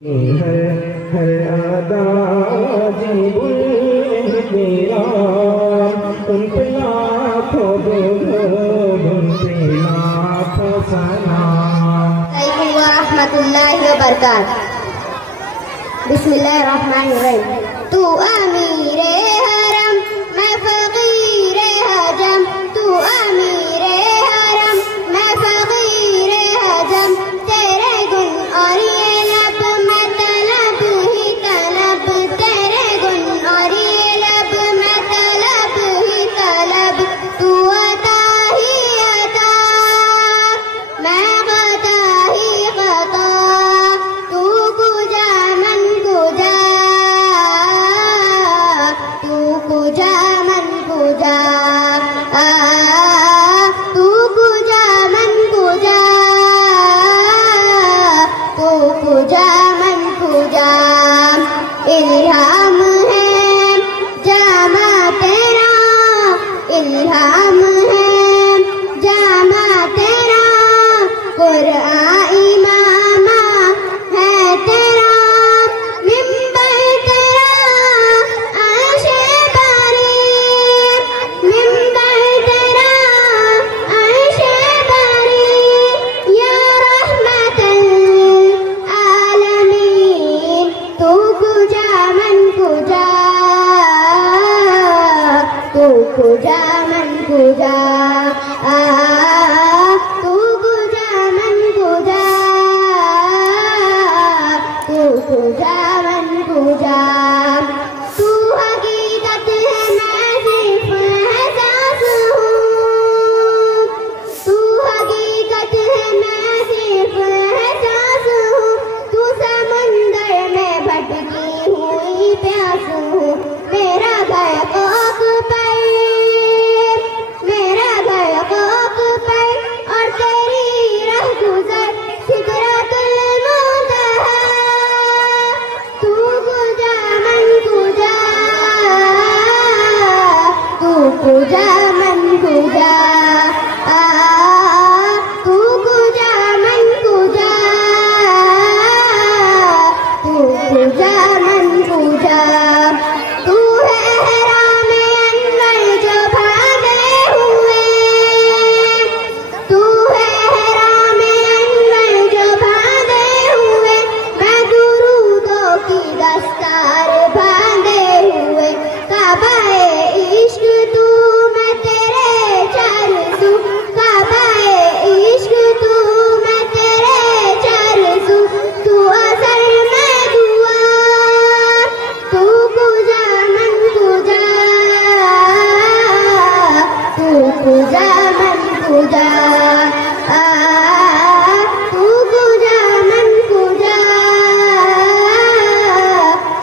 हर अदा जीवन मेरा उन पे लाखों उन पे लाखों सलाम। व रहमतुल्लाहि व बरकातहू। बिस्मिल्लाहिर्रहमानिर्रहीम। तू अमीरे हरम मैं फकीरे हजम, तू अमीरे हरम मैं फकीरे हजम, तेरे गुण और ये लब मैं तलब ही तलब, तेरे गुण और ये लब मैं तलब ही तलब। तू अता ही अता मैं गता ही गता, तू कुजा मन कुजा, तू कुजा मन कुजा, तू कुजा मन कुजा, तू कुजा मन कुजा। इल्हाम है जामा तेरा, इल्हाम है जामा तेरा, कुरआन इमामा है तेरा, मिंबर तेरा अर्शे बारी, मिंबर तेरा अर्शे बारी, या रहमतल आलमीन। तू कुजा मन कुजा, तू कुजा मन कुजा, तू कुजा मन कुजा, तू कुजा मन कुजा। तू हकीकत है मैं सिर्फ एहसास हूँ, तू हकीकत है मैं सिर्फ एहसास हूँ, तू समंदर में भटकी हुई प्यास हूँ। मेरा घर कोक पर, मेरा घर कोक पर और तेरी राह गुजर सिदरतुल मुंतहा। तू कुजा मन कुजा, तू कुजा मन कुजा, तू कुजा मन कुजा, तू कुजा मन कुजा। तू है हराम अंदर जो भागे हुए, तू है हराम अंदर जो भागे हुए, मैं दुरूदों की दस्तार बांधे हुए। काबाए इश्क तू मैं तेरे चार सू, काबाए इश्क तू मैं तेरे चार सू, तू असर मैं दुआ, तू कुजा मन कुजा, तू कुजा मन कुजा, तू कुजा मन कुजा,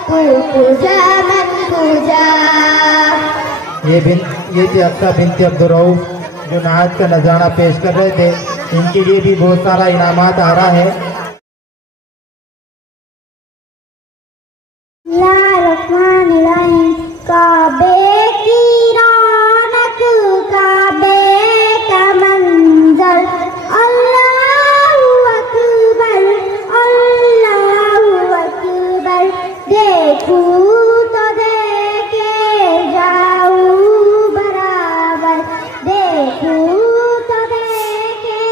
तू कुजा मन कुजा। ये थी अक्सा बिनती अब्दुर्रऊफ जो नहाज का नजराना पेश कर रहे थे। इनके लिए भी बहुत सारा इनामात आ रहा है। काबे की रौनक, काबे का मंजर, अल्लाहु अकबर, अल्लाहु अकबर। देखूं तो देखे जाऊं बराबर, देखूं तो देखे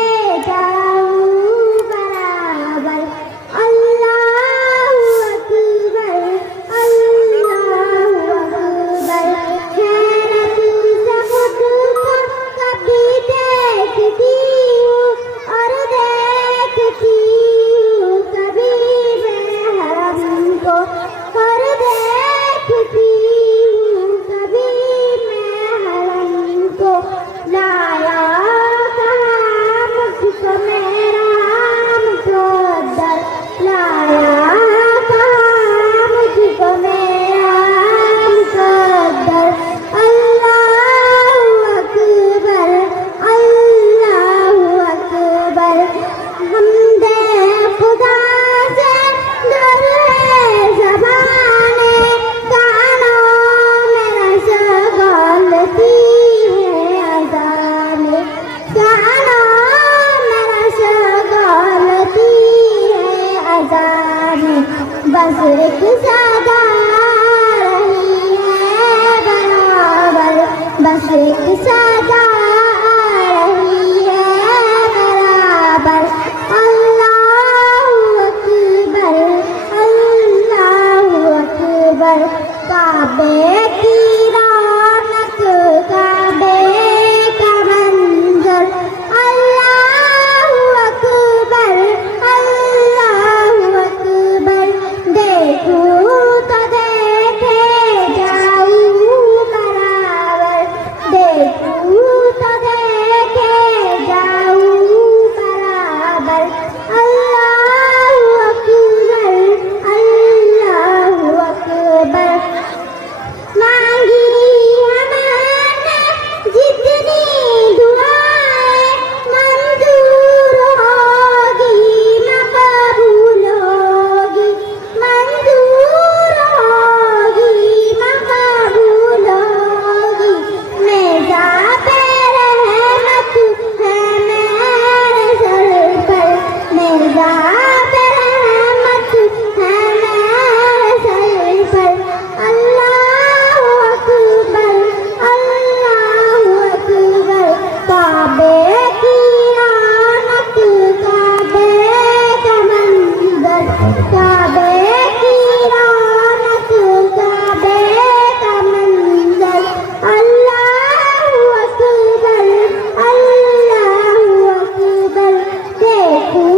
जाऊं बराबर। अल्लाहु अकबर, बस एक सदा रही है बराबर, बस एक सदा रही है बराबर। अल्लाहु अकबर, अल्लाहु अकबर। काबे की रौनक, काबे का मंजर। अल्लाहु अकबर, अल्लाहु अकबर। देखूं तो देखे जाऊं बराबर, देखूं तो देखे जाऊं बराबर। अल्लाहु अकबर, अल्लाहु अकबर। मांगी हमने जितनी दुआएं, मंजूर होगी मकबूल होगी, मंजूर होगी मकबूल होगी। मेज़ा पे रहमत है मेरे सर पर, मेज़ा पे रहमत है मेरे सर पर। अल्लाहु अकबर, अल्लाहु अकबर। काबे की रौनक, काबे का मंजर। काबे की रौनक, काबे का मंजर। अल्लाहु अकबर, अल्लाहु अकबर। देखूं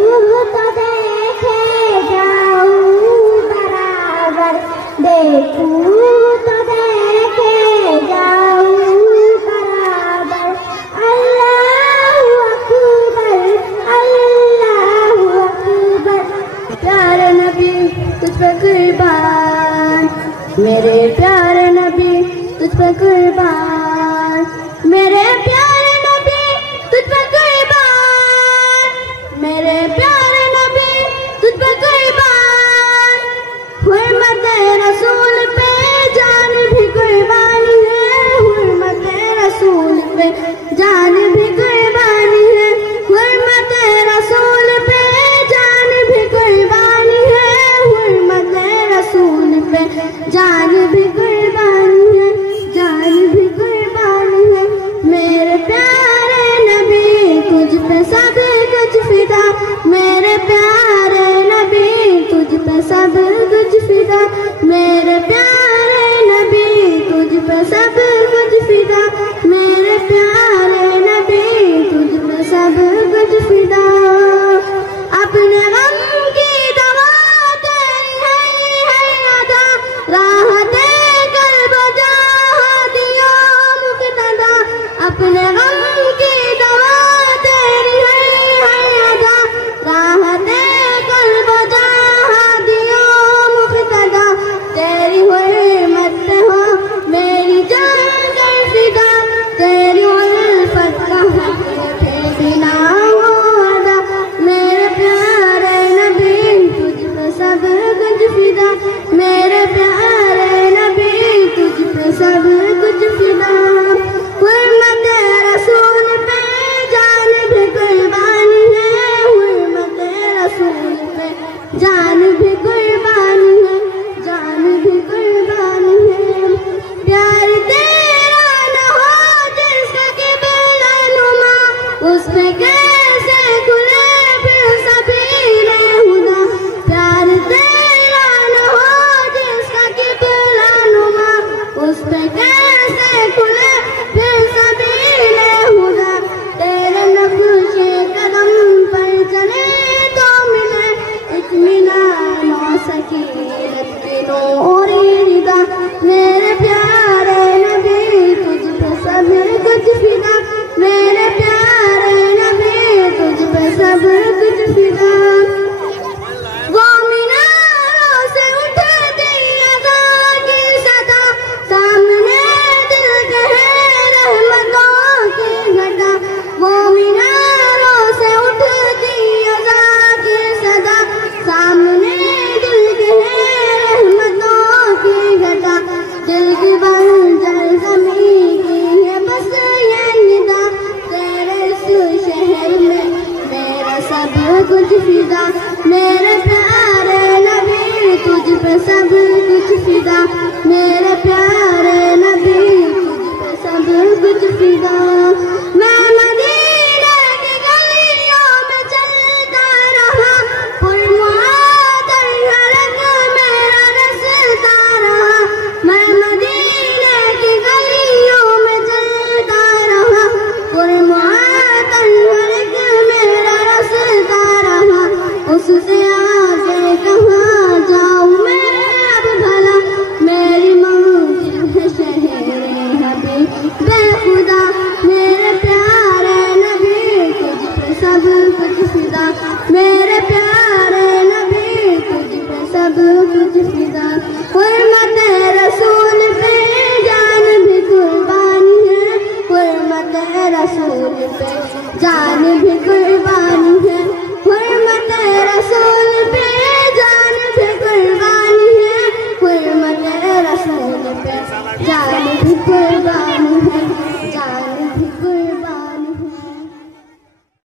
तो देखे जाऊं बराबर, देखूं तो देखे जाऊं बराबर। अल्लाहु अकबर, अल्लाहु अकबर। प्यारे नबी तुझ पे कुर्बान, मेरे प्यारे नबी तुझ पे कुर्बान, मेरे प्यारे नबी तुझ पे कुर्बान, मेरे प्यारे नबी तुझ पे कुर्बान। हुर्मत रसूल पे जान भी कुर्बानी है, हुर्मत रसूल पे जान भी कुर्बानी है, हुर्मत रसूल पे जान भी कुर्बानी है, हुर्मत रसूल पे जान भी कुर्बानी है, जान भी कुर्बानी है। मेरे प्यारे नबी तुझ पे सब कुछ फिदा, मेरे प्यारे नबी तुझ पे सब कुछ फिदा, मेरे प्यारे नबी तुझ पे सब कुछ फिदा, मेरे प्यारे नबी तुझ पे सब कुछ फिदा। अपने गम की दवा तेरी है अदा, राह तू तुझ फिदा, हुर्मत रसूल पे जान भी कुर्बानी है, हुर्मत रसूल पे जान भी कुर्बानी है, हुर्मत रसूल पे जान भी कुर्बानी है, हुर्मत रसूल पे जान भी कुर्बानी।